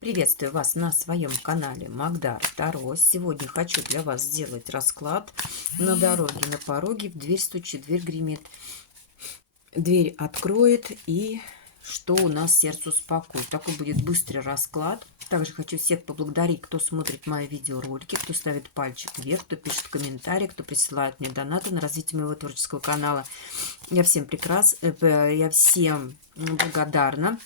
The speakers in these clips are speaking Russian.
Приветствую вас на своем канале Магдар Таро. Сегодня хочу для вас сделать расклад на дороге, на пороге. В дверь стучит, дверь гремит. Дверь откроет, и что у нас сердце успокоит. Такой будет быстрый расклад. Также хочу всех поблагодарить, кто смотрит мои видеоролики, кто ставит пальчик вверх, кто пишет комментарии, кто присылает мне донаты на развитие моего творческого канала. Я всем я всем благодарна.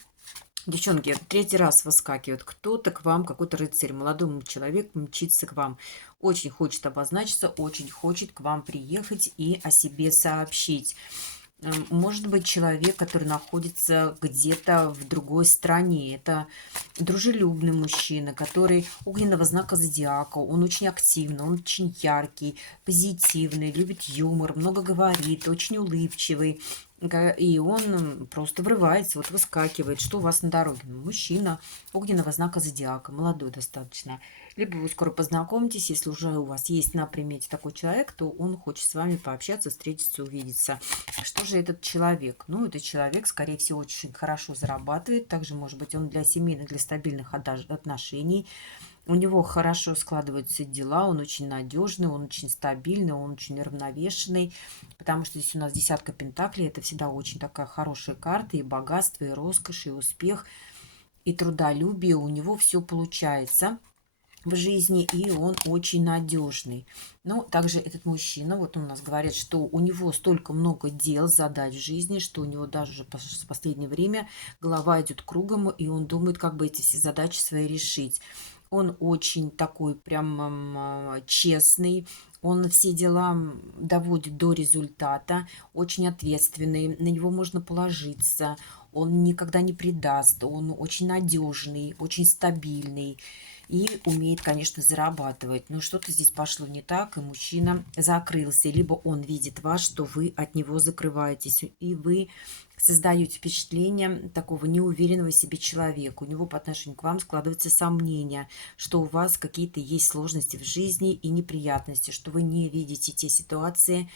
Девчонки, третий раз выскакивает кто-то к вам, какой-то рыцарь, молодой человек мчится к вам. Очень хочет обозначиться, очень хочет к вам приехать и о себе сообщить. Может быть, человек, который находится где-то в другой стране. Это дружелюбный мужчина, который огненного знака зодиака. Он очень активный, он очень яркий, позитивный, любит юмор, много говорит, очень улыбчивый. И он просто врывается, вот выскакивает. Что у вас на дороге? Мужчина огненного знака зодиака, молодой достаточно. Либо вы скоро познакомитесь, если уже у вас есть на примете такой человек, то он хочет с вами пообщаться, встретиться, увидеться. Что же этот человек? Ну, этот человек, скорее всего, очень хорошо зарабатывает. Также, может быть, он для семейных, для стабильных отношений. У него хорошо складываются дела, он очень надежный, он очень стабильный, он очень равновешенный, потому что здесь у нас десятка пентаклей, это всегда очень такая хорошая карта, и богатство, и роскошь, и успех, и трудолюбие, у него все получается в жизни, и он очень надежный. Но также этот мужчина, вот он у нас говорит, что у него столько много дел, задач в жизни, что у него даже в последнее время голова идет кругом, и он думает, как бы эти все задачи свои решить. Он очень такой прям честный, он все дела доводит до результата, очень ответственный, на него можно положиться, он никогда не предаст, он очень надежный, очень стабильный и умеет, конечно, зарабатывать. Но что-то здесь пошло не так, и мужчина закрылся. Либо он видит вас, что вы от него закрываетесь, и вы создаете впечатление такого неуверенного в себе человека. У него по отношению к вам складываются сомнения, что у вас какие-то есть сложности в жизни и неприятности, что вы не видите те ситуации,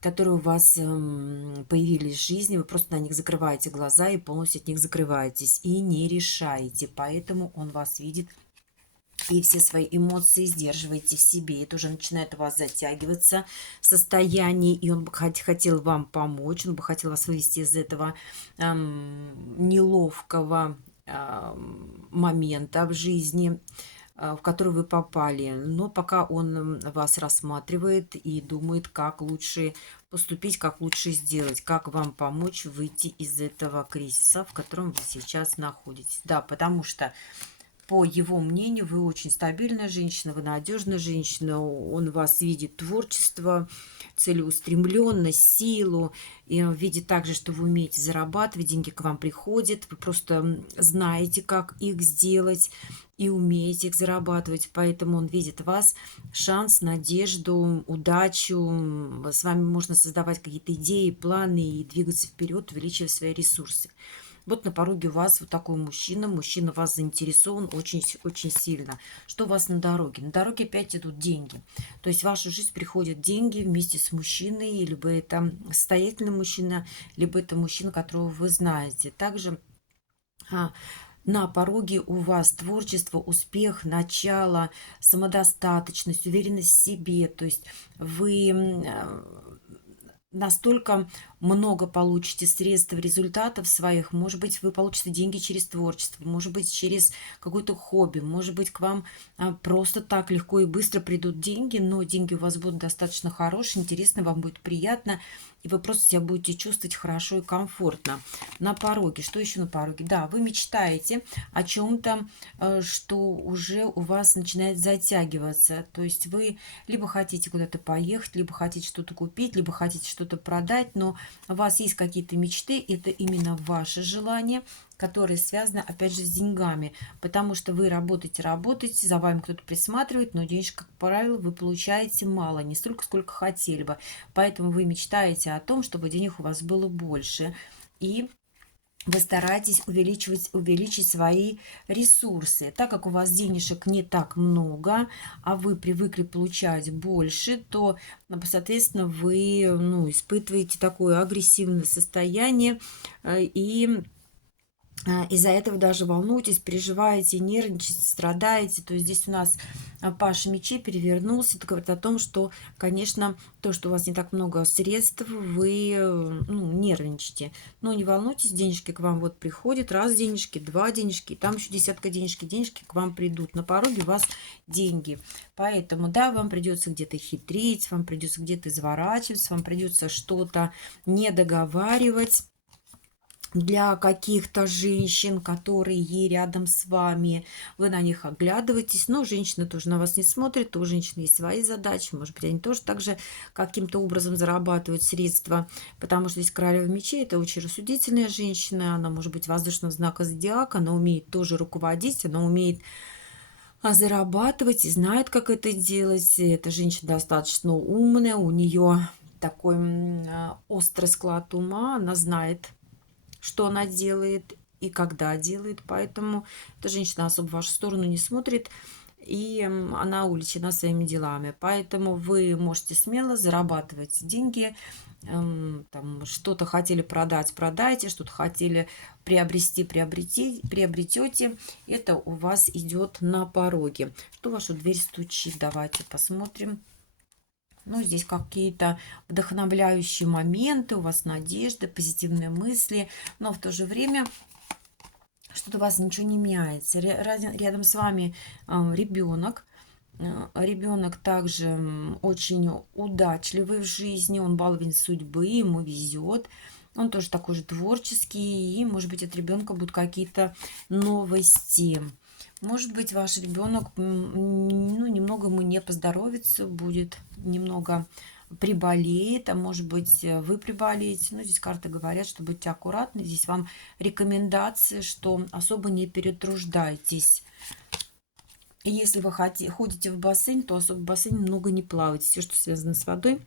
которые у вас появились в жизни, вы просто на них закрываете глаза и полностью от них закрываетесь и не решаете. Поэтому он вас видит и все свои эмоции сдерживаете в себе. Это уже начинает у вас затягиваться состояние, и он бы хотел вам помочь, он бы хотел вас вывести из этого неловкого момента в жизни, в который вы попали. Но пока он вас рассматривает и думает, как лучше поступить, как лучше сделать, как вам помочь выйти из этого кризиса, в котором вы сейчас находитесь. Да, потому что по его мнению, вы очень стабильная женщина, вы надежная женщина, он в вас видит творчество, целеустремленность, силу, и он видит также, что вы умеете зарабатывать, деньги к вам приходят, вы просто знаете, как их сделать и умеете их зарабатывать, поэтому он видит в вас шанс, надежду, удачу, с вами можно создавать какие-то идеи, планы и двигаться вперед, увеличивая свои ресурсы. Вот на пороге у вас вот такой мужчина. Мужчина в вас заинтересован очень сильно. Что у вас на дороге? На дороге опять идут деньги. То есть в вашу жизнь приходят деньги вместе с мужчиной. Либо это состоятельный мужчина, либо это мужчина, которого вы знаете. Также на пороге у вас творчество, успех, начало, самодостаточность, уверенность в себе. То есть вы настолько много получите средств, результатов своих. Может быть, вы получите деньги через творчество, может быть, через какое-то хобби, может быть, к вам просто так легко и быстро придут деньги, но деньги у вас будут достаточно хорошие, интересно, вам будет приятно, и вы просто себя будете чувствовать хорошо и комфортно. На пороге, что еще на пороге? Да, вы мечтаете о чем-то, что уже у вас начинает затягиваться, то есть вы либо хотите куда-то поехать, либо хотите что-то купить, либо хотите что-то продать, но у вас есть какие-то мечты, это именно ваши желания, которые связаны, опять же, с деньгами, потому что вы работаете, за вами кто-то присматривает, но денежек, как правило, вы получаете мало, не столько, сколько хотели бы. Поэтому вы мечтаете о том, чтобы денег у вас было больше, и вы стараетесь увеличить свои ресурсы. Так как у вас денежек не так много, а вы привыкли получать больше, то, соответственно, вы испытываете такое агрессивное состояние и Из-за этого даже волнуетесь, переживаете, нервничаете, страдаете. То есть здесь у нас Паша мечей перевернулся. Это говорит о том, что, конечно, то, что у вас не так много средств, вы ну, нервничаете. Но не волнуйтесь, денежки к вам вот приходят. Раз денежки, два денежки, там еще десятка денежки. Денежки к вам придут. На пороге у вас деньги. Поэтому, да, вам придется где-то хитрить, вам придется где-то изворачиваться, вам придется что-то не договаривать для каких-то женщин, которые рядом с вами, вы на них оглядываетесь, но женщина тоже на вас не смотрит, у женщины есть свои задачи, может быть, они тоже также каким-то образом зарабатывают средства, потому что здесь королева мечей, это очень рассудительная женщина, она может быть воздушного знака зодиака, она умеет тоже руководить, она умеет зарабатывать и знает, как это делать, эта женщина достаточно умная, у нее такой острый склад ума, она знает, что она делает и когда делает. Поэтому эта женщина особо в вашу сторону не смотрит, и она увлечена своими делами. Поэтому вы можете смело зарабатывать деньги. Там, что-то хотели продать, продайте, что-то хотели приобрести, приобретете. Это у вас идет на пороге. Что в вашу дверь стучит? Давайте посмотрим. Ну, здесь какие-то вдохновляющие моменты, у вас надежды, позитивные мысли, но в то же время что-то у вас ничего не меняется. Рядом с вами ребенок. Ребенок также очень удачливый в жизни, он баловень судьбы, ему везет. Он тоже такой же творческий, и, может быть, от ребенка будут какие-то новости. Может быть, ваш ребенок, ну, немного ему не поздоровится, будет немного приболеет, а может быть, вы приболеете. Ну, здесь карты говорят, что будьте аккуратны. Здесь вам рекомендации, что особо не перетруждайтесь. И если вы ходите в бассейн, то особо в бассейне много не плавайте. Все, что связано с водой,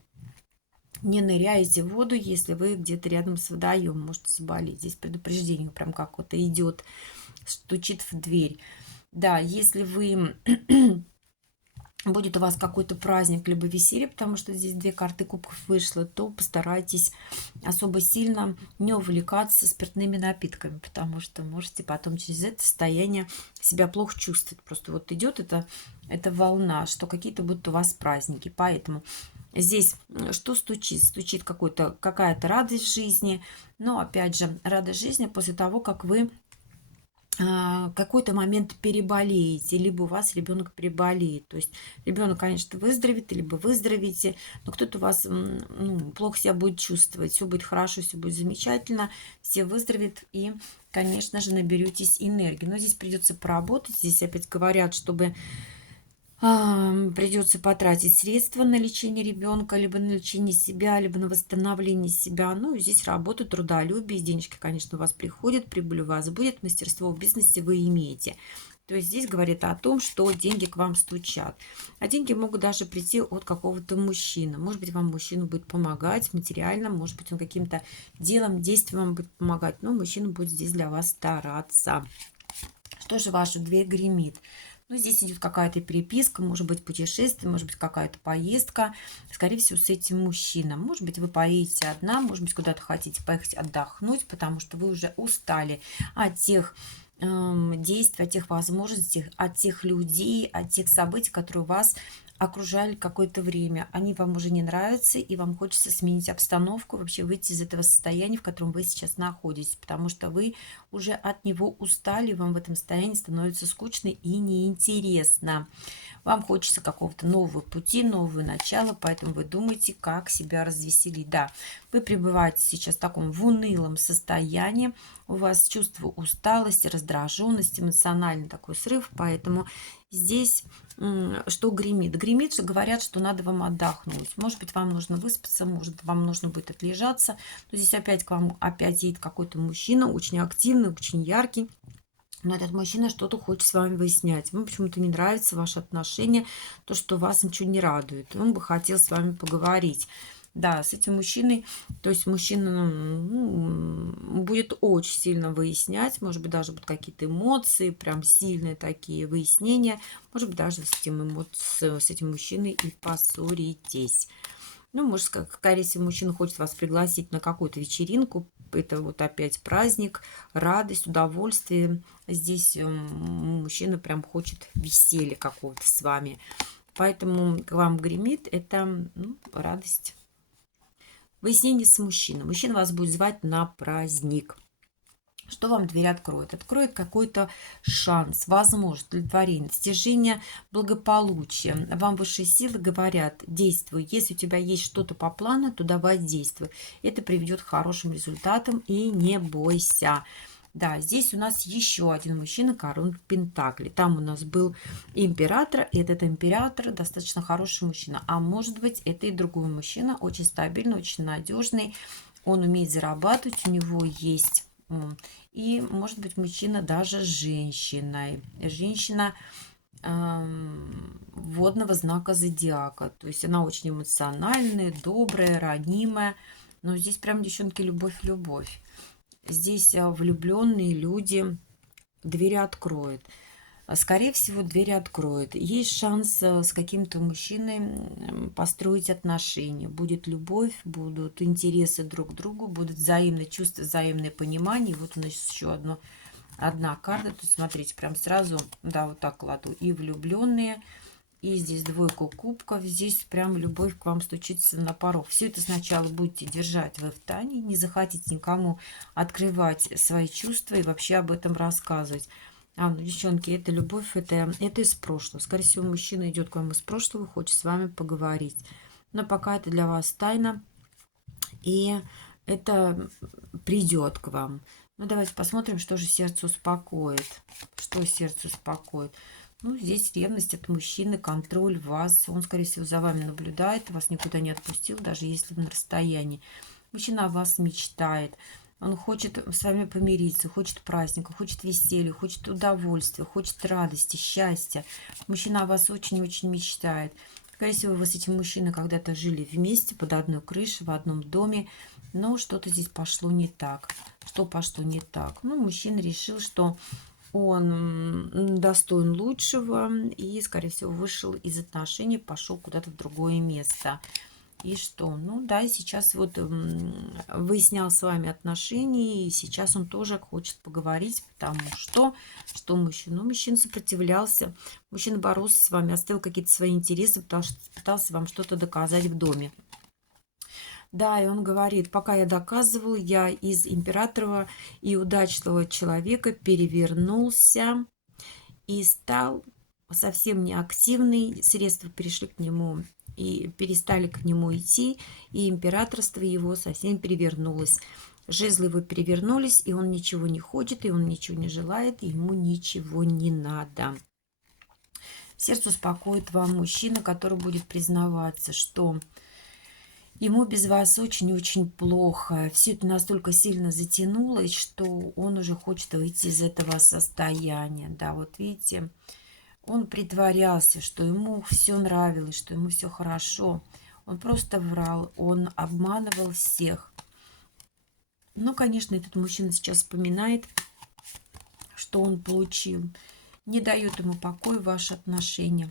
не ныряйте в воду, если вы где-то рядом с водоемом можете заболеть. Здесь предупреждение прям как вот идет, стучит в дверь. Да, если вы будет у вас какой-то праздник либо веселье, потому что здесь две карты кубков вышло, то постарайтесь особо сильно не увлекаться спиртными напитками, потому что можете потом через это состояние себя плохо чувствовать. Просто вот идет эта волна, что какие-то будут у вас праздники. Поэтому здесь что стучит? Стучит какая-то радость в жизни. Но опять же, радость жизни после того, как вы какой-то момент переболеете, либо у вас ребенок переболеет. То есть ребенок, конечно, выздоровеет, либо выздоровеете, но кто-то у вас ну, плохо себя будет чувствовать. Все будет хорошо, все будет замечательно, все выздоровеют и, конечно же, наберетесь энергии. Но здесь придется поработать. Здесь опять говорят, чтобы придется потратить средства на лечение ребенка, либо на лечение себя, либо на восстановление себя. Ну, и здесь работа, трудолюбие, денежки, конечно, у вас приходят, прибыль у вас будет, мастерство в бизнесе вы имеете. То есть здесь говорит о том, что деньги к вам стучат. А деньги могут даже прийти от какого-то мужчины. Может быть, вам мужчина будет помогать материально, может быть, он каким-то делом, действием вам будет помогать. Но мужчина будет здесь для вас стараться. Что же вашу дверь гремит? Ну, здесь идет какая-то переписка, может быть, путешествие, может быть, какая-то поездка, скорее всего, с этим мужчиной. Может быть, вы поедете одна, может быть, куда-то хотите поехать отдохнуть, потому что вы уже устали от тех действий, от тех возможностей, от тех людей, от тех событий, которые вас окружали какое-то время. Они вам уже не нравятся, и вам хочется сменить обстановку, вообще выйти из этого состояния, в котором вы сейчас находитесь, потому что вы уже от него устали, вам в этом состоянии становится скучно и неинтересно. Вам хочется какого-то нового пути, нового начала, поэтому вы думаете, как себя развеселить. Да, вы пребываете сейчас в таком в унылом состоянии, у вас чувство усталости, раздраженности, эмоциональный такой срыв, поэтому здесь что гремит? Гремит, что говорят, что надо вам отдохнуть. Может быть, вам нужно выспаться, может, вам нужно будет отлежаться. Но здесь опять к вам едет какой-то мужчина, очень активный, очень яркий. Но этот мужчина что-то хочет с вами выяснять. Ему почему-то не нравится ваши отношения, то, что вас ничего не радует. Он бы хотел с вами поговорить. Да, с этим мужчиной, то есть мужчина будет очень сильно выяснять, может быть, даже будут какие-то эмоции, прям сильные такие выяснения, может быть, даже с этим мужчиной и поссоритесь. Ну, может, скорее всего, мужчина хочет вас пригласить на какую-то вечеринку. Это вот опять праздник, радость, удовольствие. Здесь мужчина прям хочет веселья какого-то с вами. Поэтому к вам гремит это радость. Выяснение с мужчиной. Мужчина вас будет звать на праздник. Что вам дверь откроет? Откроет какой-то шанс, возможность, удовлетворение, достижение благополучия. Вам высшие силы говорят: действуй. Если у тебя есть что-то по плану, то давай действуй. Это приведет к хорошим результатам, и не бойся. Да, здесь у нас еще один мужчина, король Пентаклей. Там у нас был император, и этот император достаточно хороший мужчина. А может быть, это и другой мужчина, очень стабильный, очень надежный. Он умеет зарабатывать, у него есть... И, может быть, мужчина даже с женщиной. Женщина водного знака зодиака. То есть она очень эмоциональная, добрая, ранимая. Но здесь прям, девчонки, любовь. Здесь влюбленные люди двери откроют. Скорее всего, двери откроют. Есть шанс с каким-то мужчиной построить отношения. Будет любовь, будут интересы друг к другу, будет взаимное чувство, взаимное понимание. И вот у нас еще одна карта. То есть, смотрите, прям сразу, да, вот так кладу. И влюбленные, и здесь двойка кубков. Здесь прям любовь к вам стучится на порог. Все это сначала будете держать вы в тайне. Не захотите никому открывать свои чувства и вообще об этом рассказывать. Ну, девчонки, это любовь, это из прошлого. Скорее всего, мужчина идет к вам из прошлого, хочет с вами поговорить. Но пока это для вас тайна, и это придет к вам. Ну, давайте посмотрим, что же сердце успокоит. Что сердце успокоит? Ну, здесь ревность от мужчины, контроль вас. Он, скорее всего, за вами наблюдает, вас никуда не отпустил, даже если вы на расстоянии. Мужчина о вас мечтает. Он хочет с вами помириться, хочет праздника, хочет веселья, хочет удовольствия, хочет радости, счастья. Мужчина о вас очень-очень мечтает. Скорее всего, вы с этим мужчиной когда-то жили вместе, под одной крышей, в одном доме, но что-то здесь пошло не так. Что пошло не так? Ну, мужчина решил, что он достоин лучшего и, скорее всего, вышел из отношений, пошел куда-то в другое место. И что? Ну да, сейчас вот выяснял с вами отношения, и сейчас он тоже хочет поговорить, потому что мужчина? Ну, мужчина сопротивлялся, мужчина боролся с вами, оставил какие-то свои интересы, пытался вам что-то доказать в доме. Да, и он говорит: пока я доказывал, я из императора и удачливого человека перевернулся и стал совсем неактивный, средства перешли к нему и перестали к нему идти, и императорство его совсем перевернулось. Жезлы его перевернулись, и он ничего не хочет, и он ничего не желает, и ему ничего не надо. Сердце успокоит вам мужчина, который будет признаваться, что ему без вас очень-очень плохо. Все это настолько сильно затянулось, что он уже хочет выйти из этого состояния. Да, вот видите, он притворялся, что ему все нравилось, что ему все хорошо. Он просто врал, он обманывал всех. Ну, конечно, этот мужчина сейчас вспоминает, что он получил. Не дает ему покоя ваши отношения.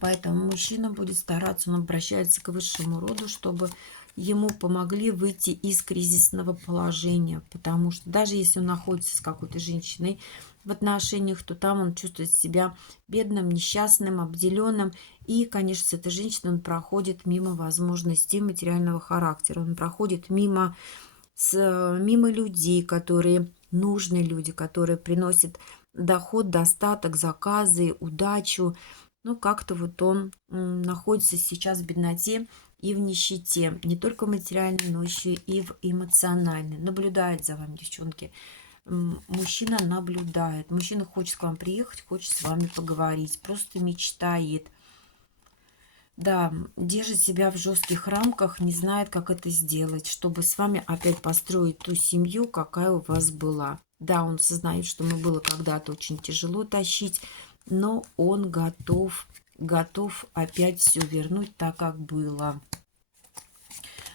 Поэтому мужчина будет стараться, он обращается к высшему роду, чтобы ему помогли выйти из кризисного положения. Потому что даже если он находится с какой-то женщиной в отношениях, то там он чувствует себя бедным, несчастным, обделенным. И, конечно, с этой женщиной он проходит мимо возможностей материального характера. Он проходит мимо людей, которые нужные люди, которые приносят доход, достаток, заказы, удачу. Ну, как-то вот он находится сейчас в бедноте и в нищете. Не только материальной, но еще и в эмоциональной. Наблюдает за вами, девчонки. Мужчина наблюдает. Мужчина хочет к вам приехать, хочет с вами поговорить. Просто мечтает. Да, держит себя в жестких рамках, не знает, как это сделать, чтобы с вами опять построить ту семью, какая у вас была. Да, он сознает, что ему было когда-то очень тяжело тащить, но он готов опять все вернуть так, как было.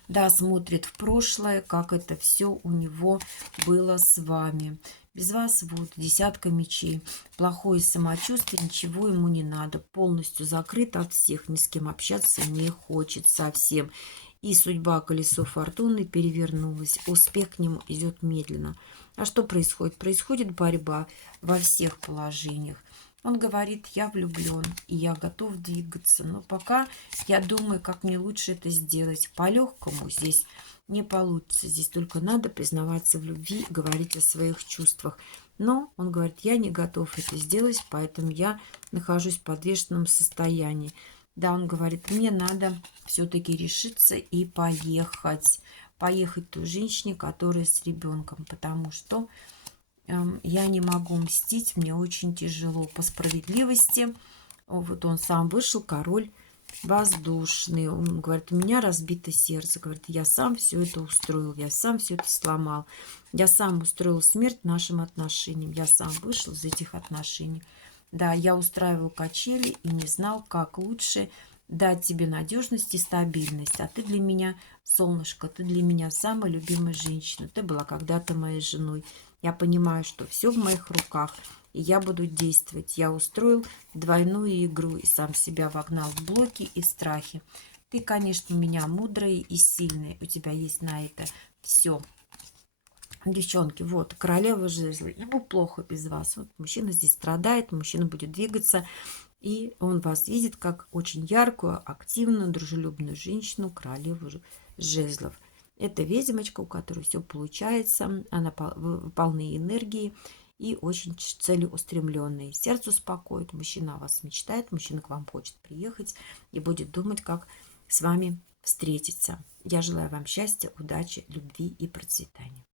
Да, смотрит в прошлое, как это все у него было с вами. Без вас вот десятка мечей. Плохое самочувствие, ничего ему не надо. Полностью закрыт от всех, ни с кем общаться не хочет совсем. И судьба колесо фортуны перевернулась. Успех к нему идет медленно. А что происходит? Происходит борьба во всех положениях. Он говорит, я влюблен, и я готов двигаться. Но пока я думаю, как мне лучше это сделать. По-легкому здесь не получится. Здесь только надо признаваться в любви, говорить о своих чувствах. Но он говорит, я не готов это сделать, поэтому я нахожусь в подвешенном состоянии. Да, он говорит, мне надо все-таки решиться и поехать. Поехать той женщине, которая с ребенком, потому что я не могу мстить, мне очень тяжело. По справедливости, вот он сам вышел, король воздушный. Он говорит, у меня разбито сердце. Говорит, я сам все это устроил, я сам все это сломал. Я сам устроил смерть нашим отношениям. Я сам вышел из этих отношений. Да, я устраивал качели и не знал, как лучше дать тебе надежность и стабильность. А ты для меня, солнышко, ты для меня самая любимая женщина. Ты была когда-то моей женой. Я понимаю, что все в моих руках, и я буду действовать. Я устроил двойную игру и сам себя вогнал в блоки и страхи. Ты, конечно, у меня мудрая и сильная. У тебя есть на это все. Девчонки, вот, королева жезлов. Ему плохо без вас. Вот мужчина здесь страдает, мужчина будет двигаться. И он вас видит как очень яркую, активную, дружелюбную женщину, королеву жезлов. Это ведьмочка, у которой все получается. Она полны энергии и очень целеустремленная. Сердце успокоит. Мужчина о вас мечтает, мужчина к вам хочет приехать и будет думать, как с вами встретиться. Я желаю вам счастья, удачи, любви и процветания.